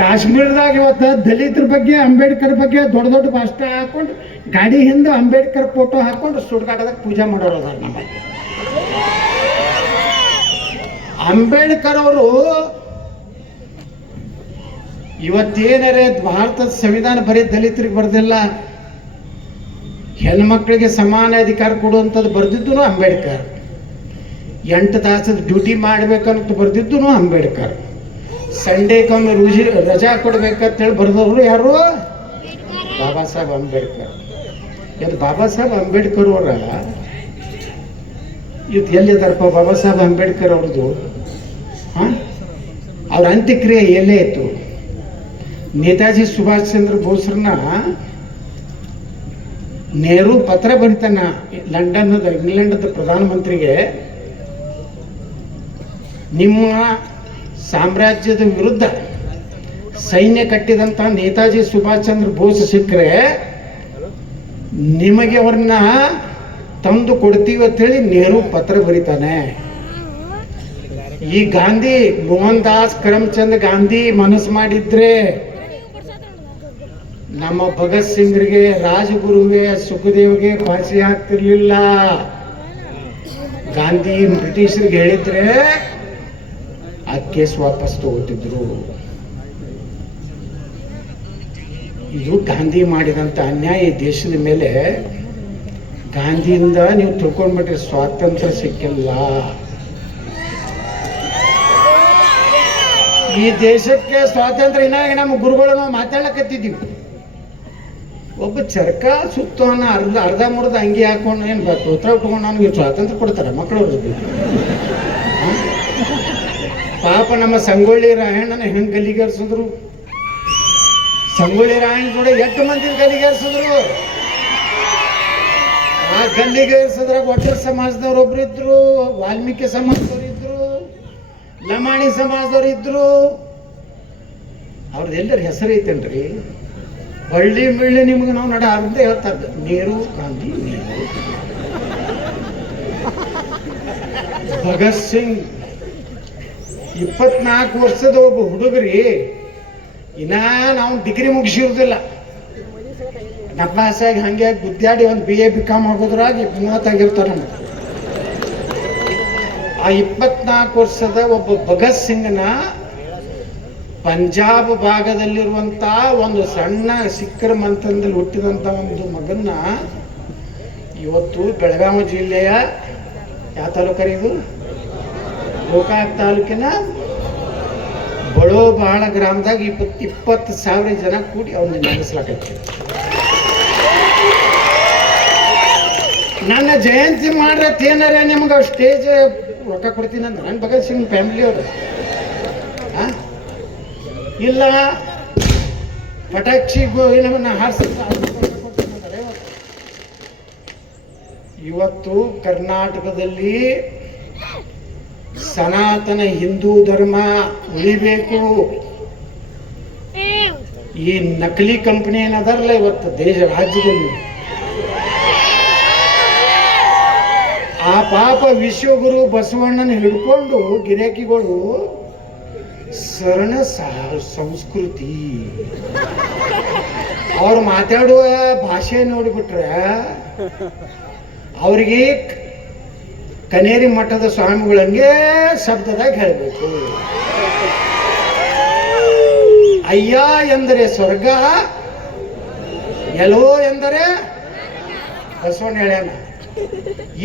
ಕಾಶ್ಮೀರದಾಗ ಇವತ್ತು ದಲಿತರ ಬಗ್ಗೆ, ಅಂಬೇಡ್ಕರ್ ಬಗ್ಗೆ ದೊಡ್ಡ ದೊಡ್ಡ ಭಾಷಣ ಹಾಕೊಂಡು, ಗಾಡಿ ಹಿಂದೆ ಅಂಬೇಡ್ಕರ್ ಫೋಟೋ ಹಾಕೊಂಡು ಸುಡ್ಗಾಡದಾಗ ಪೂಜೆ ಮಾಡೋರು ಅದಾರ ನಮ್ಮ ಅಂಬೇಡ್ಕರ್ ಅವರು ಇವತ್ತೇನರೇ ಭಾರತದ ಸಂವಿಧಾನ ಬರೀ ದಲಿತರಿಗೆ ಬರ್ದಿಲ್ಲ, ಹೆಣ್ಮಕ್ಳಿಗೆ ಸಮಾನ ಅಧಿಕಾರ ಕೊಡುವಂಥದ್ದು ಬರ್ದಿದ್ದು ಅಂಬೇಡ್ಕರ್. ಎಂಟು ತಾಸದ ಡ್ಯೂಟಿ ಮಾಡ್ಬೇಕಂತ ಬರ್ದಿದ್ದು ಅಂಬೇಡ್ಕರ್. ಸಂಡೇಕೊಮ್ಮೆ ರುಜಿ ರಜಾ ಕೊಡ್ಬೇಕಂತ ಹೇಳಿ ಬರ್ದವರು ಯಾರು? ಬಾಬಾ ಸಾಹೇಬ್ ಅಂಬೇಡ್ಕರ್. ಇದು ಬಾಬಾ ಸಾಹೇಬ್ ಅಂಬೇಡ್ಕರ್ ಅವರ? ಇದು ಎಲ್ಲಿದಾರಪ್ಪ ಬಾಬಾ ಸಾಹೇಬ್ ಅಂಬೇಡ್ಕರ್ ಅವ್ರದ್ದು? ಹಾಂ? ಅವ್ರ ಅಂತ್ಯಕ್ರಿಯೆ ಎಲ್ಲೇ ಇತ್ತು? ನೇತಾಜಿ ಸುಭಾಷ್ ಚಂದ್ರ ಬೋಸ್ರನ್ನ ನೆಹರು ಪತ್ರ ಬರಿತಾನ ಲಂಡನ್ನದ, ಇಂಗ್ಲೆಂಡದ ಪ್ರಧಾನಮಂತ್ರಿಗೆ ನಿಮ್ಮ ಸಾಮ್ರಾಜ್ಯದ ವಿರುದ್ಧ ಸೈನ್ಯ ಕಟ್ಟಿದಂಥ ನೇತಾಜಿ ಸುಭಾಷ್ ಚಂದ್ರ ಬೋಸ್ ಸಿಕ್ಕರೆ ನಿಮಗೆ ಅವ್ರನ್ನ ತಂದು ಕೊಡ್ತೀವಿ ಅಂತೇಳಿ ನೆಹರು ಪತ್ರ ಬರೀತಾನೆ. ಈ ಗಾಂಧಿ ಮೋಹನ್ ದಾಸ್ ಕರಮ್ಚಂದ್ ಗಾಂಧಿ ಮನಸ್ಸು ಮಾಡಿದ್ರೆ ನಮ್ಮ ಭಗತ್ ಸಿಂಗ್ರಿಗೆ, ರಾಜಗುರುಗೆ, ಸುಖದೇವ್ಗೆ ಫಾಸಿ ಹಾಕ್ತಿರ್ಲಿಲ್ಲ ಗಾಂಧಿ ಬ್ರಿಟಿಷರಿಗೆ ಹೇಳಿದ್ರೆ ಆ ಕೇಸ್ ವಾಪಸ್ ತಗೋತಿದ್ರು ಇದು ಗಾಂಧಿ ಮಾಡಿದಂತ ಅನ್ಯಾಯ ದೇಶದ ಮೇಲೆ, ಗಾಂಧಿಯಿಂದ ನೀವು ತಿಳ್ಕೊಂಡ್ಬಿಟ್ರೆ ಸ್ವಾತಂತ್ರ್ಯ ಸಿಕ್ಕಿಲ್ಲ. ಈ ದೇಶಕ್ಕೆ ಸ್ವಾತಂತ್ರ್ಯ ಇನ್ನಾಗ ನಮ್ಮ ಗುರುಗಳು ನಾವು ಮಾತಾಡಕತ್ತಿದ್ದೀವಿ ಒಬ್ಬ ಚರ್ಕ ಸುತ್ತವನ್ನ ಅರ್ಧ ಅರ್ಧ ಮುರ್ದ ಅಂಗಿ ಹಾಕೊಂಡು ಏನು ಉತ್ತರ ಉಟ್ಕೊಂಡು ನನಗೆ ಸ್ವಾತಂತ್ರ್ಯ ಕೊಡ್ತಾರೆ ಮಕ್ಕಳು ಪಾಪ ನಮ್ಮ ಸಂಗೊಳ್ಳಿ ರಾಯಣ್ಣನ ಹೆಂಗ್ ಗಲ್ಲಿಗೇರ್ಸಿದ್ರು? ಸಂಗೊಳ್ಳಿ ರಾಯಣ್ಣ ಕೂಡ ಎಷ್ಟು ಮಂದಿ ಗಲ್ಲಿಗೇರ್ಸಿದ್ರು. ಆ ಗಲ್ಲಿಗೇರ್ಸಿದ್ರಾಗ ಒಟ್ಟರ್ ಸಮಾಜದವ್ರು ಒಬ್ರು ಇದ್ರು, ವಾಲ್ಮೀಕಿ ಸಮಾಜದವ್ರು ಇದ್ರು, ಲಮಾಣಿ ಸಮಾಜದವ್ರು ಇದ್ರು. ಅವ್ರದ್ದು ಎಲ್ಲರ ಹೆಸರು ಐತೇನ್ರಿ? ಬಳ್ಳಿ ಬಳ್ಳಿ ನಿಮ್ಗೆ ನಾವು ನಡ ಅಂತ ಹೇಳ್ತಾ ಇದ್ದೆ ನೀರು, ಗಾಂಧಿ ಭಗತ್ ಸಿಂಗ್. ಇಪ್ಪತ್ನಾಲ್ಕು ವರ್ಷದ ಒಬ್ಬ ಹುಡುಗರಿ, ಇನ್ನ ನಾವು ಡಿಗ್ರಿ ಮುಗಿಸಿರುದಿಲ್ಲ. ಆಸೆಯಾಗಿ ಹಂಗೆ ಗುದ್ದಾಡಿ ಒಂದು ಬಿ ಎ ಬಿ ಕಾಮ್ ಆಗೋದ್ರಾಗ ಮೂವತ್ತಾಗಿರ್ತಾರೆ ನಮ್ಗೆ. ಆ ಇಪ್ಪತ್ನಾಲ್ಕು ವರ್ಷದ ಒಬ್ಬ ಭಗತ್ ಸಿಂಗ್ನ ಪಂಜಾಬ್ ಭಾಗದಲ್ಲಿರುವಂತ ಒಂದು ಸಣ್ಣ ಸಿಖ್ಖರ ಮಂತ್ರದಲ್ಲಿ ಹುಟ್ಟಿದಂತ ಒಂದು ಮಗನ್ನ ಇವತ್ತು ಬೆಳಗಾವಿ ಜಿಲ್ಲೆಯ ಯಾವ ತಾಲೂಕರಿ ಇದು? ಗೋಕಾಕ್ ತಾಲೂಕಿನ ಬಹಳ ಗ್ರಾಮದಾಗ ಇಪ್ಪತ್ತು ಇಪ್ಪತ್ತು ಸಾವಿರ ಜನ ಕೂಡಿ ಅವನ್ನ ನಡೆಸಲಾಗತ್ತೆ ನನ್ನ ಜಯಂತಿ ಮಾಡ್ರತ್ ಏನಾರ ನಿಮ್ಗೆ ಸ್ಟೇಜ್ ರೊಕ್ಕ ಕೊಡ್ತೀನಿ ಅಂದ್ರೆ ನನ್ನ ಭಗತ್ ಸಿಂಗ್ ಫ್ಯಾಮಿಲಿ ಅವರು. ಇಲ್ಲ, ಪಟಾಕ್ಷಿ ನಮ್ಮನ್ನ ಹಾರಿಸ ಇವತ್ತು ಕರ್ನಾಟಕದಲ್ಲಿ ಸನಾತನ ಹಿಂದೂ ಧರ್ಮ ಉಳಿಬೇಕು. ಈ ನಕಲಿ ಕಂಪನಿ ಏನದಾರಲ್ಲ ಇವತ್ತು ದೇಶ ರಾಜ್ಯದಲ್ಲಿ? ಆ ಪಾಪ ವಿಶ್ವಗುರು ಬಸವಣ್ಣನ ಹಿಡ್ಕೊಂಡು ಗಿರಾಕಿಗಳು ಸರಣ ಸಂಸ್ಕೃತಿ. ಅವ್ರು ಮಾತಾಡುವ ಭಾಷೆ ನೋಡಿಬಿಟ್ರೆ ಅವರಿಗೆ ಕನೇರಿ ಮಠದ ಸ್ವಾಮಿಗಳಂಗೆ ಶಬ್ದದಾಗ ಹೇಳಬೇಕು. ಅಯ್ಯ ಎಂದರೆ ಸ್ವರ್ಗ ಎಲೋ ಎಂದರೆ ಬಸವಣ್ಣ ಹೇಳ್ಯಾನ.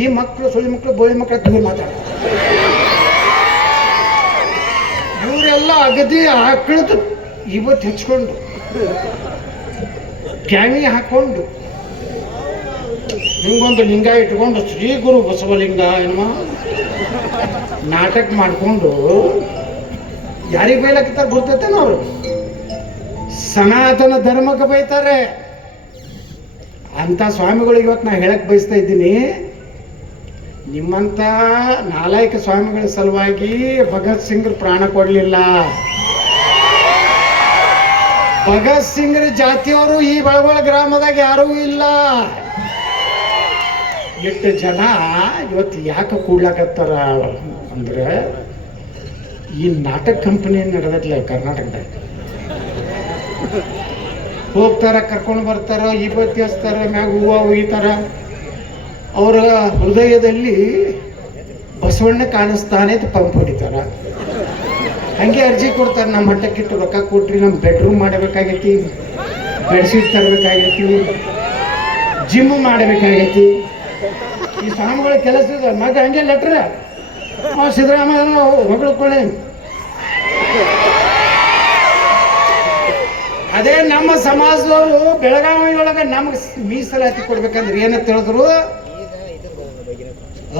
ಈ ಮಕ್ಕಳು ಸುಳಿ ಮಕ್ಕಳು ಬೋಳಿ ಮಕ್ಕಳ ದೂರ ಮಾತಾಡ್ತಾರೆ. ಇವರೆಲ್ಲ ಅಗದಿ ಆಕಳದ, ಇವತ್ತು ಹೆಚ್ಕೊಂಡು ಕ್ಯಾಮಿ ಹಾಕೊಂಡು ಹಿಂಗೊಂದು ಲಿಂಗ ಇಟ್ಕೊಂಡು ಶ್ರೀ ಗುರು ಬಸವಲಿಂಗ ಏನಮ್ಮ ನಾಟಕ ಮಾಡಿಕೊಂಡು ಯಾರಿಗೆ ಬೈಲಕ್ಕಿರ್ತಾರೆ ಗೊತ್ತೈತೇನ ಅವರು ಸನಾತನ ಧರ್ಮಕ್ಕೆ ಬೈತಾರೆ. ಅಂತ ಸ್ವಾಮಿಗಳು ಇವತ್ತು ನಾ ಹೇಳಕ್ ಬಯಸ್ತಾ ಇದ್ದೀನಿ. ನಿಮ್ಮಂತ ನಾಲಾಯಕ ಸ್ವಾಮಿಗಳ ಸಲುವಾಗಿ ಭಗತ್ ಸಿಂಗ್ ಪ್ರಾಣ ಕೊಡಲಿಲ್ಲ. ಭಗತ್ ಸಿಂಗ್ರ ಜಾತಿಯವರು ಈ ಬಳಗೊಳ ಗ್ರಾಮದಾಗ ಯಾರೂ ಇಲ್ಲ. ಎಷ್ಟು ಜನ ಇವತ್ತು ಯಾಕೆ ಕೂಡ್ಲಾಕತ್ತಾರ ಅಂದ್ರೆ ಈ ನಾಟಕ ಕಂಪನಿ ನಡೆದಿಲ್ಲ ಕರ್ನಾಟಕದಾಗ. ಹೋಗ್ತಾರ, ಕರ್ಕೊಂಡು ಬರ್ತಾರ ಹಚ್ತಾರ, ಮ್ಯಾಗ ಹೂವು ಒಯ್ತಾರ ಅವರ ಹೃದಯದಲ್ಲಿ ಬಸವಣ್ಣ ಕಾಣಿಸ್ತಾನೆ ಪಂಪ್ ಹೊಡಿತಾರ. ಹಂಗೆ ಅರ್ಜಿ ಕೊಡ್ತಾರೆ ನಮ್ಮ ಮಟ್ಟಕ್ಕಿಟ್ಟು ರೊಕ್ಕ ಕೊಟ್ರಿ ನಮ್ಮ ಬೆಡ್ರೂಮ್ ಮಾಡಬೇಕಾಗೈತಿ ಬೆಡ್ಶೀಟ್ ತರಬೇಕಾಗೈತಿ ಜಿಮ್ ಮಾಡಬೇಕಾಗೈತಿ. ಈ ಸ್ವಾಮಿಗಳ ಕೆಲಸ ಇದೆ. ಮಗ ಹಂಗೆ ಲೆಟ್ರ. ಸಿದ್ದರಾಮಯ್ಯ ಹೊಗಳ್ಕೊಳ್ಳಿ. ಅದೇ ನಮ್ಮ ಸಮಾಜದವರು ಬೆಳಗಾವಿ ಒಳಗೆ ನಮ್ಗೆ ಮೀಸಲಾತಿ ಕೊಡ್ಬೇಕಂದ್ರೆ ಏನ ತಿಳಿದ್ರು?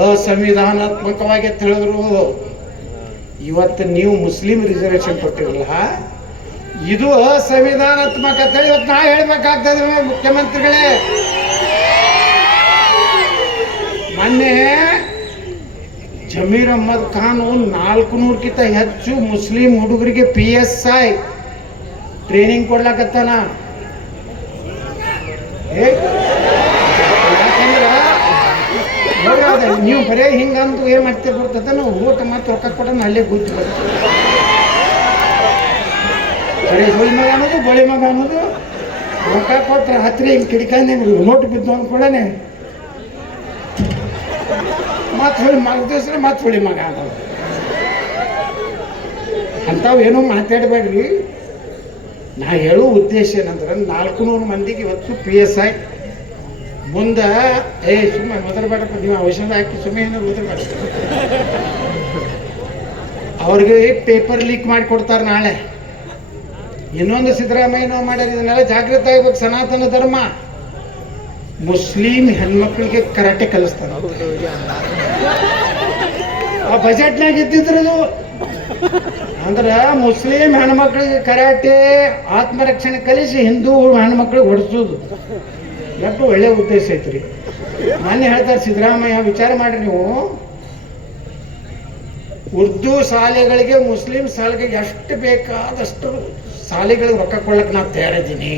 ಅಸಂವಿಧಾನಾತ್ಮಕವಾಗಿ ತಿಳಿದ್ರು. ಇವತ್ತು ನೀವು ಮುಸ್ಲಿಂ ರಿಸರ್ವೇಶನ್ ಕೊಟ್ಟಿರಲ್ಲ. ಇದು ಅಸಂವಿಧಾನಾತ್ಮಕ ಇವತ್ತು ನಾ ಹೇಳ್ಬೇಕಾಗ್ತದೆ ಮುಖ್ಯಮಂತ್ರಿಗಳೇ. ಮೊನ್ನೆ ಜಮೀರ್ ಅಹ್ಮದ್ ಖಾನ್ ನಾಲ್ಕು ನೂರಕ್ಕಿಂತ ಹೆಚ್ಚು ಮುಸ್ಲಿಂ ಹುಡುಗರಿಗೆ ಪಿ ಎಸ್ ಐ ಟ್ರೈನಿಂಗ್ ಕೊಡ್ಲಾಕತ್ತಾನ. ನೀವು ಬರೇ ಹಿಂಗಂತ ಏನು ಮಾಡ್ತೀರಿ ಬರ್ತದ ನಾವು ಊಟ ಮತ್ತು ರೊಕ್ಕ ಕೊಡೋಣ ಅಲ್ಲೇ ಕೂತು ಬರೀ ಹುಳಿ ಮಗ ಅನ್ನೋದು, ಬಳಿ ಮಗ ಅನ್ನೋದು, ರೊಕ್ಕ ಕೊಟ್ರೆ ಹತ್ತಿರ ಹಿಂಗೆ ಕಿಡಿಕಂದೆ ನೋಟ್ ಬಿದ್ದು ಅಂದ್ಕೊಡನೆ ಮತ್ತೆ ಹೊಳಿ ಮಗ ದಿವಸ ಮತ್ತೆ ಹೊಳಿ ಮಗ ಅನ್ನೋದು ಅಂಥವು ಏನೂ ಮಾತಾಡಬೇಡ್ರಿ. ನಾ ಹೇಳೋ ಉದ್ದೇಶ ಏನಂದ್ರೆ ನಾಲ್ಕು ನೂರು ಮಂದಿಗೆ ಇವತ್ತು ಪಿ ಎಸ್ ಐ ಮುಂದೆ ಏ ಸುಮ್ಮನೆ ಮೊದಲಬೇಡಪ್ಪ ನೀವು ಔಷಧ ಹಾಕಿ ಸುಮ್ಮನೆ ಏನೋ ಮೊದಲಬೇಡ ಅವ್ರಿಗೆ ಪೇಪರ್ ಲೀಕ್ ಮಾಡಿ ಕೊಡ್ತಾರೆ ನಾಳೆ. ಇನ್ನೊಂದು ಸಿದ್ದರಾಮಯ್ಯನವ ಮಾಡ್ಯಾರ, ಇದನ್ನೆಲ್ಲ ಜಾಗೃತ ಆಗ್ಬೇಕು, ಸನಾತನ ಧರ್ಮ. ಮುಸ್ಲಿಂ ಹೆಣ್ಮಕ್ಳಿಗೆ ಕರಾಟೆ ಕಲಿಸ್ತಾರೆ ಆ ಬಜೆಟ್ನಾಗ ಇದ್ದಿದ್ರದು? ಅಂದ್ರೆ ಮುಸ್ಲಿಂ ಹೆಣ್ಮಕ್ಳಿಗೆ ಕರಾಟೆ, ಆತ್ಮರಕ್ಷಣೆ ಕಲಿಸಿ ಹಿಂದೂ ಹೆಣ್ಮಕ್ಳಿಗೆ ಹೊಡಿಸೋದು. ಎಷ್ಟು ಒಳ್ಳೆ ಉದ್ದೇಶ ಐತ್ರಿ. ಮೊನ್ನೆ ಹೇಳ್ತಾರೆ ಸಿದ್ದರಾಮಯ್ಯ, ವಿಚಾರ ಮಾಡಿ ನೀವು. ಉರ್ದು ಶಾಲೆಗಳಿಗೆ ಮುಸ್ಲಿಂ ಶಾಲೆಗೆ ಎಷ್ಟು ಬೇಕಾದಷ್ಟು ಶಾಲೆಗಳಿಗೆ ರೊಕ್ಕ ಕೊಡ್ಲಕ್ಕೆ ನಾನು ತಯಾರಿದ್ದೀನಿ.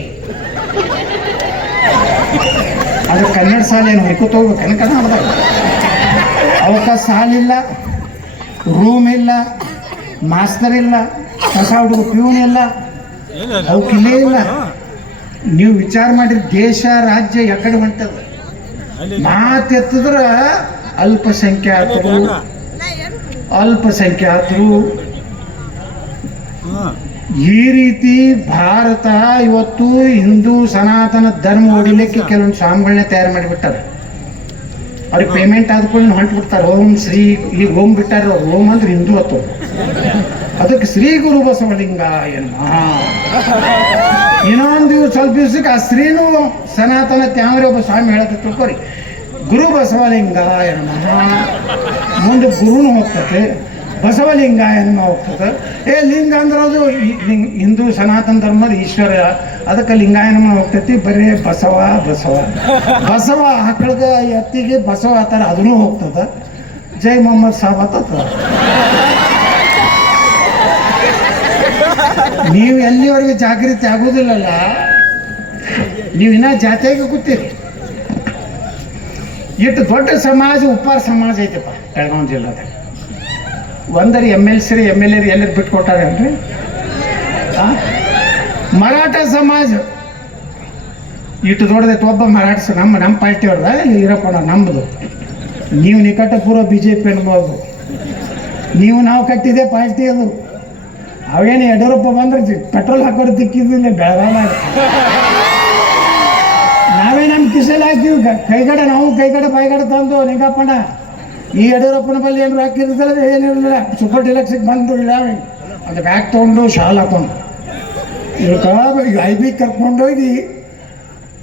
ಅದು ಕನ್ನಡ ಶಾಲೆ ಏನು ಹೊಯ್ಕೋತ ಹೋಗ್ಬೇಕು? ಕನ್ನಡ ಅವಕಾಶ ಸಾಲಿಲ್ಲ ರೂಮ್ ಇಲ್ಲ ಮಾಸ್ತರ್ ಇಲ್ಲ ಕಸ ಹುಡುಗ ಪ್ಯೂನ್ ಇಲ್ಲ. ಅವಕ್ಕಿಲ್ಲೇ ಇಲ್ಲ. ನೀವು ವಿಚಾರ ಮಾಡಿದ ದೇಶ, ರಾಜ್ಯ ಎಕಡೆ ಹೊಂಟದ. ಮಾತೆತ್ತಿದ್ರ ಅಲ್ಪಸಂಖ್ಯಾತರು ಅಲ್ಪಸಂಖ್ಯಾತರು. ಈ ರೀತಿ ಭಾರತ ಇವತ್ತು ಹಿಂದೂ ಸನಾತನ ಧರ್ಮ ಹೊಡಿಲಿಕ್ಕೆ ಕೆಲವೊಂದು ಸ್ವಾಮಿಗಳನ್ನ ತಯಾರು ಮಾಡಿಬಿಟ್ಟಾರೆ ಅವ್ರಿಗೆ ಪೇಮೆಂಟ್ ಆದ್ಕೊಂಡು ಹೊಂಟು ಬಿಡ್ತಾರೆ. ಓಂ ಶ್ರೀ ಈಗ ಓಂ ಬಿಟ್ಟಾರ ಅವ್ರು ಓಂ ಅಂದ್ರೆ ಹಿಂದೂ ಅತ್ತು ಅದಕ್ಕೆ ಶ್ರೀ ಗುರು ಬಸವಲಿಂಗ ಎನ್ನ ಇನ್ನೊಂದು ಸ್ವಲ್ಪ ದಿವ್ಸಕ್ಕೆ ಆ ಶ್ರೀನು ಸನಾತನ ತ್ಯಾಮರಿ ಒಬ್ಬ ಸ್ವಾಮಿ ಹೇಳಕ್ಕೆ ತಿಳ್ಕೊರಿ ಗುರು ಬಸವಲಿಂಗ ಎನ್ನ ಮುಂದೆ ಗುರುನು ಹೋಗ್ತತೆ. ಬಸವಲಿಂಗಾಯ ಎನ್ನುವ ಹೋಗ್ತದೆ. ಏ, ಲಿಂಗ ಅಂದ್ರೆ ಅದು ಹಿಂದೂ ಸನಾತನ ಧರ್ಮದ ಈಶ್ವರ. ಅದಕ್ಕೆ ಲಿಂಗಾಯನಮ ಹೋಗ್ತೈತಿ, ಬರೀ ಬಸವ ಬಸವ. ಬಸವ ಆಕಳಿಗೆ ಎತ್ತಿಗೆ ಬಸವ ಆತರ ಅದನ್ನೂ ಹೋಗ್ತದ. ಜೈ ಮೊಹಮ್ಮದ್ ಸಾಬ್ ಆತದ ನೀವು ಎಲ್ಲಿವರೆಗೆ ಜಾಗೃತಿ ಆಗೋದಿಲ್ಲಲ್ಲ, ನೀವು ಇನ್ನ ಜಾತಿಯಾಗಿ ಕೂತೀರಿ. ಇಟ್ಟು ದೊಡ್ಡ ಸಮಾಜ, ಉಪ್ಪಾರ ಸಮಾಜ ಐತಪ್ಪ, ಬೆಳಗಾವಿ ಜಿಲ್ಲಾದಾಗ ಒಂದರಿ M L C M L A ಎಲ್ಲರು ಬಿಟ್ಕೊಟ್ಟಾರೇನ್ರಿ ಆ? ಮರಾಠ ಸಮಾಜ. ಇಟ್ಟು ದೊಡ್ಡದೈತೆ ಒಬ್ಬ ಮರಾಠ ನಮ್ಮ ನಮ್ಮ ಪಾರ್ಟಿ ಅವ್ರದ ಇರಪ್ಪ ನಮ್ಮದು ನೀವು ನಿಕಟಪೂರ್ವ ಬಿ ಜೆ ಪಿ ಅನ್ಬೋದು. ನೀವು ನಾವು ಕಟ್ಟಿದೆ ಪಾರ್ಟಿ ಅದು. ಅವೇನು ಯಡಿಯೂರಪ್ಪ ಬಂದ್ರೆ ಪೆಟ್ರೋಲ್ ಹಾಕೋರು ತಿಕ್ಕಿದ್ದಿಲ್ಲ ಬೆಳಗಾವ ನಾವೇ ನಮ್ಮ ಕಿಸೆಲ್ ಹಾಕ್ತೀವಿ. ಕ- ಕೈಗಡೆ ನಾವು ಕೈಗಡೆ, ಬಾಯ್ಗಡೆ ತಂದು, ನಿಂಗಪ್ಪಣ್ಣ. ಈ ಯಡಿಯೂರಪ್ಪನ ಬಳಿ ಏನು ಹಾಕಿರ್ತಲ್ಲ ಏನಿರಲಿಲ್ಲ ಸೂಪರ್ ಡಿಲಕ್ಸಿಗೆ ಬಂದು ಇಲ್ಲ. ಅದು ಬ್ಯಾಗ್ ತೊಗೊಂಡು ಶಾಲ್ ಹಾಕೊಂಡು. ಇವಕ್ಕೆ ಐ ಬಿ ಕರ್ಕೊಂಡೋಗಿ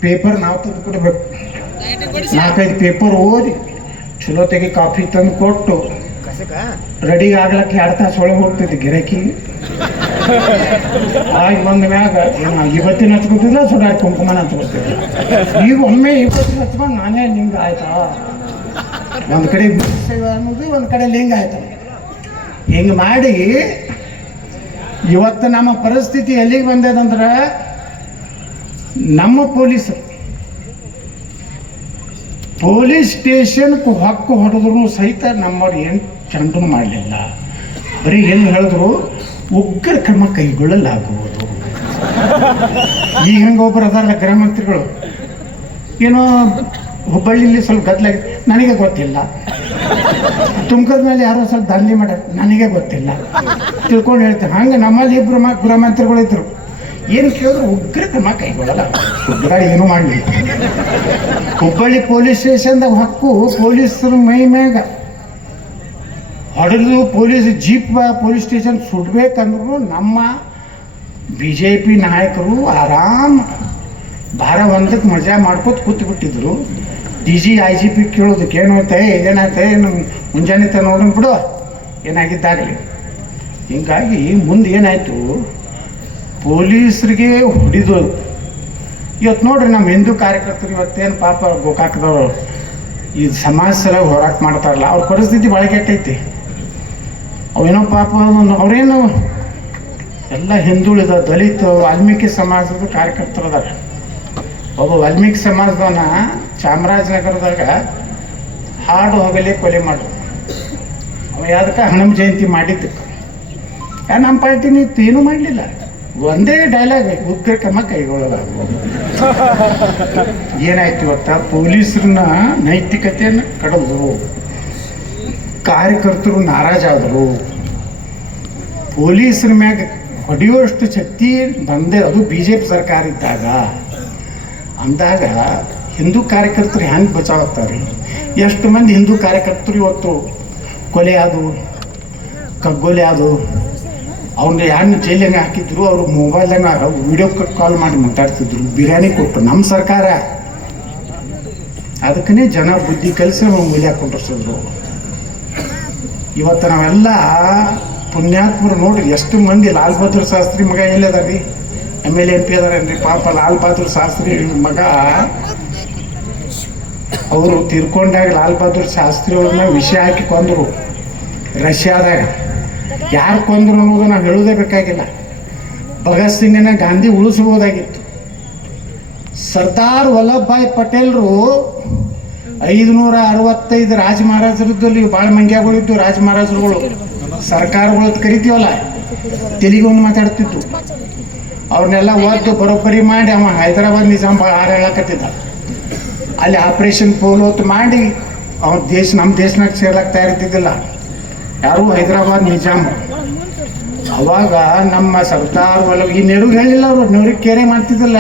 ಪೇಪರ್ ನಾವು ತಂದು ಕೊಡ್ಬೇಕು ನಾಲ್ಕೈದು ಪೇಪರ್ ಓದಿ ಚಲೋ ತೆಗಿ ಕಾಫಿ ತಂದು ಕೊಟ್ಟು ರೆಡಿ ಆಗ್ಲಕ್ಕೆ ಎರಡು ತಾಸು ಒಳಗೆ ಹೋಗ್ತಿದ್ದೆ ಗಿರಾಕಿ. ಆಗಿ ಬಂದ ಮ್ಯಾಗ ಇವತ್ತಿನ ಹಚ್ಕೊತಿಲ್ಲ ಸುಡಾಡಿ ಕುಂಕುಮನ ಹಚ್ಕೊತಿದ್ದೆ ಈಗ ಒಮ್ಮೆ ಇವತ್ತಿನ ಹಚ್ಕೊಂಡು ನಾನೇ ನಿಂಗೆ ಆಯ್ತಾ? ಒಂದು ಕಡೆ ಅನ್ನೋದು ಒಂದು ಕಡೆ ಲಿಂಗ ಆಯ್ತು. ಹಿಂಗೆ ಮಾಡಿ ಇವತ್ತು ನಮ್ಮ ಪರಿಸ್ಥಿತಿ ಎಲ್ಲಿಗೆ ಬಂದದಂದ್ರೆ ನಮ್ಮ ಪೊಲೀಸರು. ಪೊಲೀಸ್ ಸ್ಟೇಷನ್ಗೆ ಹೊಕ್ಕು ಹೊಡೆದ್ರು ಸಹಿತ ನಮ್ಮವ್ರು ಏನು ಚಂಡು ಮಾಡಲಿಲ್ಲ. ಬರೀ ಏನು ಹೇಳಿದ್ರು ಉಗ್ರ ಕ್ರಮ ಕೈಗೊಳ್ಳಲಾಗುವುದು. ಈಗ ಹೆಂಗೆ ಒಬ್ಬರು ಅದಾರಲ್ಲ ಗೃಹ ಮಂತ್ರಿಗಳು. ಏನೋ ಹುಬ್ಬಳ್ಳಿಲಿ ಸ್ವಲ್ಪ ಗದ್ದಲಾಗಿ ನನಗೆ ಗೊತ್ತಿಲ್ಲ. ತುಮಕೂರಿನಲ್ಲಿ ಮೇಲೆ ಯಾರೋ ಸ್ವಲ್ಪ ದಂಧೆ ಮಾಡ್ಯಾರ. ನನಗೆ ಗೊತ್ತಿಲ್ಲ. ತಿಳ್ಕೊಂಡು ಹೇಳ್ತಾರೆ ಹಂಗೆ ನಮ್ಮಲ್ಲಿ ಇಬ್ರು ಮ ಗೃಹ ಮಂತ್ರಿಗಳು ಇದ್ರು ಏನು ಕೇಳಿದ್ರು? ಉಗ್ರ ಕ್ರಮ ಕೈಗೊಳ್ಳಲ್ಲ. ಉಗ್ರ ಏನು ಮಾಡಲಿ ಹುಬ್ಬಳ್ಳಿ ಪೊಲೀಸ್ ಸ್ಟೇಷನ್ದಾಗ ಹಕ್ಕು ಪೊಲೀಸರು ಮೈ ಮ್ಯಾಗ. ಹೊಡೆದು ಪೊಲೀಸ್ ಜೀಪ್ ಪೊಲೀಸ್ ಸ್ಟೇಷನ್ ಸುಡ್ಬೇಕಂದ್ರು ನಮ್ಮ ಬಿ ಜೆ ಪಿ ನಾಯಕರು ಆರಾಮ್ ಭಾರ ಒಂದಕ್ಕೆ ಮಜಾ ಮಾಡ್ಕೋತ ಕೂತು ಬಿಟ್ಟಿದ್ರು D G I G P ಕೇಳೋದಕ್ಕೆ ಏನಾಯ್ತೆ ಏನಾಯ್ತೆ ಏನು ಮುಂಜಾನೆ ನೋಡೋಣ ಬಿಡು. ಏನಾಗಿದ್ದಾಗಲಿ? ಹೀಗಾಗಿ ಮುಂದೆ ಏನಾಯಿತು? ಪೊಲೀಸರಿಗೆ ಹೊಡಿದು. ಇವತ್ತು ನೋಡ್ರಿ ನಮ್ಮ ಹಿಂದೂ ಕಾರ್ಯಕರ್ತರು ಇವತ್ತೇನು ಪಾಪ ಗೋಕಾಕದವರು. ಈ ಸಮಾಜ ಸಲುವಾಗಿ ಹೋರಾಟ ಮಾಡ್ತಾರಲ್ಲ, ಅವ್ರ ಪರಿಸ್ಥಿತಿ ಭಾಳ ಕೆಟ್ಟೈತಿ. ಅವೇನೋ ಪಾಪ, ಅವರೇನು? ಎಲ್ಲ ಹಿಂದುಳಿದ ದಲಿತ ವಾಲ್ಮೀಕಿ ಸಮಾಜದ ಕಾರ್ಯಕರ್ತರು ಅದಾರ. ಒಬ್ಬ ವಾಲ್ಮೀಕಿ ಸಮಾಜದವನ ಚಾಮರಾಜನಗರದಾಗ ಹಾಡು ಹೋಗಲಿ ಕೊಲೆ ಮಾಡ್ರು ಅವ ಯಾವ್ದಕ್ಕೆ ಹನುಮ ಜಯಂತಿ ಮಾಡಿದ್ದಕ್ಕೆ ನಮ್ಮ ಪಾರ್ಟಿ ನೀವು ಏನೂ ಮಾಡಲಿಲ್ಲ. ಒಂದೇ ಡೈಲಾಗ್ ಉಗ್ರ ಕ್ರಮ ಕೈಗೊಳ್ಳಲಾಗುವುದು. ಏನಾಯ್ತು ಇವತ್ತ ಪೊಲೀಸರನ್ನ ನೈತಿಕತೆಯನ್ನು ಕಡಿದ್ರು. ಕಾರ್ಯಕರ್ತರು ನಾರಾಜಾದರು ಪೊಲೀಸರ ಮ್ಯಾಗ ಹೊಡೆಯುವಷ್ಟು ಶಕ್ತಿ ಬಂದೇ ಅದು ಬಿ ಜೆ ಪಿ ಸರ್ಕಾರ ಇದ್ದಾಗ. ಅಂದಾಗ ಹಿಂದೂ ಕಾರ್ಯಕರ್ತರು ಹೆಂಗೆ ಬಚಾವಾಗ್ತಾರೆ ಎಷ್ಟು ಮಂದಿ ಹಿಂದೂ ಕಾರ್ಯಕರ್ತರು ಇವತ್ತು ಕೊಲೆ ಆದವು, ಕಗ್ಗೊಲೆ ಆದವು? ಅವ್ರನ್ನ ಯಾರನ್ನ ಜೈಲಿಗೆ ಹಾಕಿದ್ರು, ಅವರು ಮೊಬೈಲ್ನಾಗ ವಿಡಿಯೋ ಕಾಲ್ ಮಾಡಿ ಮಾತಾಡ್ತಿದ್ರು. ಬಿರಿಯಾನಿ ಕೊಟ್ಟು ನಮ್ಮ ಸರ್ಕಾರ. ಅದಕ್ಕನೇ ಜನ ಬುದ್ಧಿ ಕಲಿಸಿ ನಾವು ಮೂಲ್ಯ ಕೊಂಡಿಸಿದ್ರು ಇವತ್ತು ನಾವೆಲ್ಲ ಪುಣ್ಯಾತ್ಮರು ನೋಡ್ರಿ, ಎಷ್ಟು ಮಂದಿ ಲಾಲ್ ಬಹದ್ದೂರ್ ಶಾಸ್ತ್ರಿ ಮಗ ಎಲ್ಲದಾರ್ರಿ ಎಂ ಎಲ್ ಎಂ ಪಿ ಅದಾರೇನ್ರಿ? ಪಾಪ ಲಾಲ್ ಬಹದ್ದೂರ್ ಶಾಸ್ತ್ರಿ ಮಗ ಅವರು ತಿರ್ಕೊಂಡಾಗ ಲಾಲ್ ಬಹದ್ದೂರ್ ಶಾಸ್ತ್ರಿ ಅವ್ರನ್ನ ವಿಷ ಹಾಕಿ ಕೊಂದರು ರಷ್ಯಾದಾಗ. ಯಾರು ಕೊಂದರು ಅನ್ನೋದು ನಾವು ಹೇಳೋದೇ ಬೇಕಾಗಿಲ್ಲ. ಭಗತ್ ಸಿಂಗನ ಗಾಂಧಿ ಉಳಿಸ್ಬೋದಾಗಿತ್ತು. ಸರ್ದಾರ್ ವಲ್ಲಭಭಾಯ್ ಪಟೇಲ್ರು ಐದುನೂರ ಅರವತ್ತೈದು ರಾಜ ಮಹಾರಾಜರದ್ದಲ್ಲಿ ಭಾಳ ಮಂಗ್ಯಗಳಿದ್ದು ರಾಜ ಮಹಾರಾಜರುಗಳು. ಸರ್ಕಾರಗಳು ಕರಿತೀವಲ್ಲ, ತೆಲಿಗೆ ಮಾತಾಡ್ತಿತ್ತು. ಅವ್ರನ್ನೆಲ್ಲ ಓದ್ದು ಬರೋಬ್ಬರಿ ಮಾಡಿ ಅವ ಹೈದರಾಬಾದ್ ನಿಜಾಮ್ ಭಾಳ ಹಾರ ಹೇಳಕತ್ತಿದ್ದ. ಅಲ್ಲಿ ಆಪರೇಷನ್ ಪೋಲೋತ್ ಮಾಡಿ, ಅವ್ರ ದೇಶ ನಮ್ಮ ದೇಶನಾಗ ಸೇರ್ಲಕ್ಕೆ ತಯಾರಿದ್ದಿದ್ದಿಲ್ಲ. ಯಾರು ಹೈದರಾಬಾದ್, ನಿಜಾಮ್. ಅವಾಗ ನಮ್ಮ ಸರ್ದಾರ್ ವಲ್ಲಭ, ಈ ನೆರು ಹೇಳಿಲ್ಲ ಅವರು ನೆರವು ಕೇರೆ ಮಾಡ್ತಿದ್ದಿಲ್ಲ.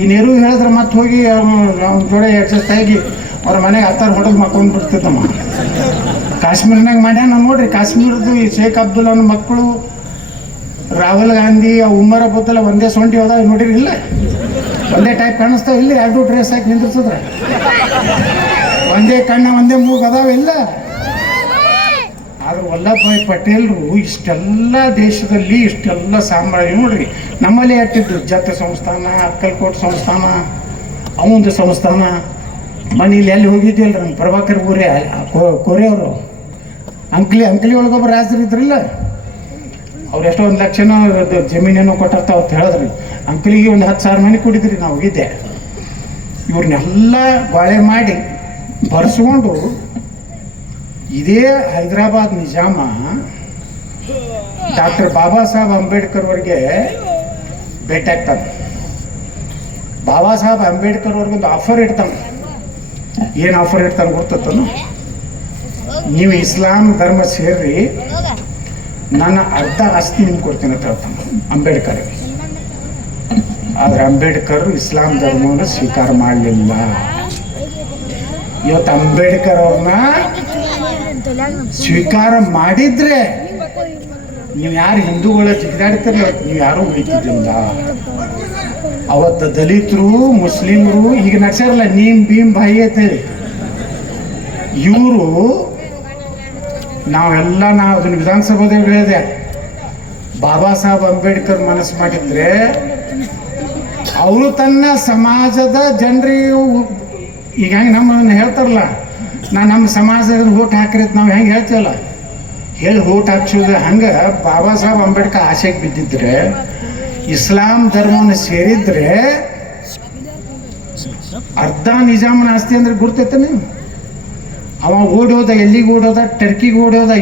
ಈ ನೆರು ಹೇಳಿದ್ರೆ ಮತ್ತೆ ಹೋಗಿ ಅವ್ನ ಜೋಡೆ ಅಡ್ಜಸ್ಟ್ ಆಗಿ ಅವ್ರ ಮನೆಗೆ ಹತ್ತಾರು ಹೊಡೆದು ಮಕ್ಕೊಂಡು ಬಿಡ್ತಿದ್ದಮ್ಮ. ಕಾಶ್ಮೀರ್ನಾಗ ಮಾಡ್ಯಾನ ನೋಡ್ರಿ ಕಾಶ್ಮೀರದ್ದು ಈ ಶೇಖ್ ಅಬ್ದುಲ್ಲನ ಮಕ್ಕಳು ರಾಹುಲ್ ಗಾಂಧಿ ಉಮ್ಮರ್ ಅಬ್ಬದ್ದೆಲ್ಲ ಒಂದೇ ಸೊಂಟಿ ಹೋದಾಗ ನೋಡಿರಿ ಇಲ್ಲ. ಒಂದೇ ಟೈಪ್ ಕಾಣಿಸ್ತಾವ. ಇಲ್ಲಿ ಎರಡು ಡ್ರೆಸ್ ಹಾಕಿ ನಿಂದ್ರಿಸಿದ್ರ. ಒಂದೇ ಕಣ್ಣ, ಒಂದೇ ಮೂಗು ಅದಾವ ಇಲ್ಲ. ಆದ್ರೆ ವಲ್ಲಭಾಯ್ ಪಟೇಲ್ರು ಇಷ್ಟೆಲ್ಲ ದೇಶದಲ್ಲಿ ಇಷ್ಟೆಲ್ಲ ಸಾಮ್ರಾಜ್ಯ ನೋಡ್ರಿ. ನಮ್ಮಲ್ಲಿ ಹಾಕಿದ್ರು ಜಾತ್ರೆ ಸಂಸ್ಥಾನ, ಅಕ್ಕಲ್ಕೋಟ್ ಸಂಸ್ಥಾನ ಅವಂದು ಸಂಸ್ಥಾನ. ಮನೇಲಿ ಎಲ್ಲಿ ಹೋಗಿದ್ದಿಲ್ಲ ನಮ್ಮ ಪ್ರಭಾಕರ್ ಕೋರೆ ಅವರು ಅಂಕ್ಲಿ ಅಂಕ್ಲಿ ಒಳಗೊಬ್ಬರು ರಾಜರು ಅವ್ರು ಎಷ್ಟೋ ಒಂದು ಲಕ್ಷನೋ ಜಮೀನೇನೋ ಕೊಟ್ಟಿರ್ತಾವ ಅಂತ ಹೇಳಿದ್ರಿ. ಅಂಕಲಿಗೆ ಒಂದು ಹತ್ತು ಸಾವಿರ ಮನೆ ಕೊಡಿದ್ರಿ ನಾವು ಹೋಗಿದ್ದೆ ಇವ್ರನ್ನೆಲ್ಲ ಬಾಳೆ ಮಾಡಿ ಬರ್ಸ್ಕೊಂಡು ಇದೇ ಹೈದರಾಬಾದ್ ನಿಜಾಮ ಡಾಕ್ಟರ್ ಬಾಬಾ ಸಾಹೇಬ್ ಅಂಬೇಡ್ಕರ್ ಅವ್ರಿಗೆ ಭೇಟಿ ಆಗ್ತಾನೆ ಬಾಬಾ ಸಾಹೇಬ್ ಅಂಬೇಡ್ಕರ್ ಅವ್ರಿಗೆ ಒಂದು ಆಫರ್ ಇಡ್ತಾನೆ. ಏನು ಆಫರ್ ಇಡ್ತಾನೆ ಗೊತ್ತನು ನೀವು ಇಸ್ಲಾಂ ಧರ್ಮ ಸೇರಿ ನನ್ನ ಅರ್ಧ ಆಸ್ತಿ ನಿಮ್ಗೆ ಕೊಡ್ತೀನಿ ಅಂತ ಅಂಬೇಡ್ಕರ್ ಆದ್ರೆ ಅಂಬೇಡ್ಕರ್ ಇಸ್ಲಾಂ ಧರ್ಮವನ್ನು ಸ್ವೀಕಾರ ಮಾಡಲಿಲ್ಲ. ಇವತ್ತು ಅಂಬೇಡ್ಕರ್ ಅವ್ರನ್ನ ಸ್ವೀಕಾರ ಮಾಡಿದ್ರೆ ನೀವು ಯಾರು ಹಿಂದೂಗಳ ಜಿಗಿದಾಡ್ತಾರೆ ನೀವು ಯಾರು ಉಳಿತಿದ್ದಿಲ್ಲ. ಅವತ್ತು ದಲಿತರು, ಮುಸ್ಲಿಮರು ಈಗ ನಡೆಸಾರಲ್ಲ ನೀಮ್ ಭೀಮ್ ಭಾಯಿ ಅಂತೇಳಿ ಇವರು ನಾವೆಲ್ಲ ನಾವು ಅದನ್ನು ವಿಧಾನಸಭಾದಾಗ ಹೇಳಿದೆ ಬಾಬಾ ಸಾಹೇಬ್ ಅಂಬೇಡ್ಕರ್ ಮನಸ್ಸು ಮಾಡಿದ್ರೆ ಅವರು ತನ್ನ ಸಮಾಜದ ಜನರಿಗೆ ಈಗ ಹೆಂಗೆ ನಮ್ಮನ್ನು ಹೇಳ್ತಾರಲ್ಲ, ನಾ ನಮ್ಮ ಸಮಾಜದ ಓಟ್ ಹಾಕ್ರಿ ಅಂತ ನಾವು ಹೆಂಗೆ ಹೇಳ್ತೀವಲ್ಲ? ಹೇಳಿ ಓಟ್ ಹಾಕ್ಸೋದು ಹಂಗೆ ಬಾಬಾ ಸಾಹೇಬ್ ಅಂಬೇಡ್ಕರ್ ಆಸೆಗೆ ಬಿದ್ದಿದ್ರೆ, ಇಸ್ಲಾಂ ಧರ್ಮವನ್ನು ಸೇರಿದ್ರೆ ಅರ್ಧ ನಿಜಾಮನ ಆಸ್ತಿ ಅಂದ್ರೆ ಗುರ್ತೈತೆ ನೀವು ಅವ ಓಡೋದ ಎಲ್ಲಿಗೆ ಓಡೋದ ಟರ್ಕಿಗೆ ಓಡೋದ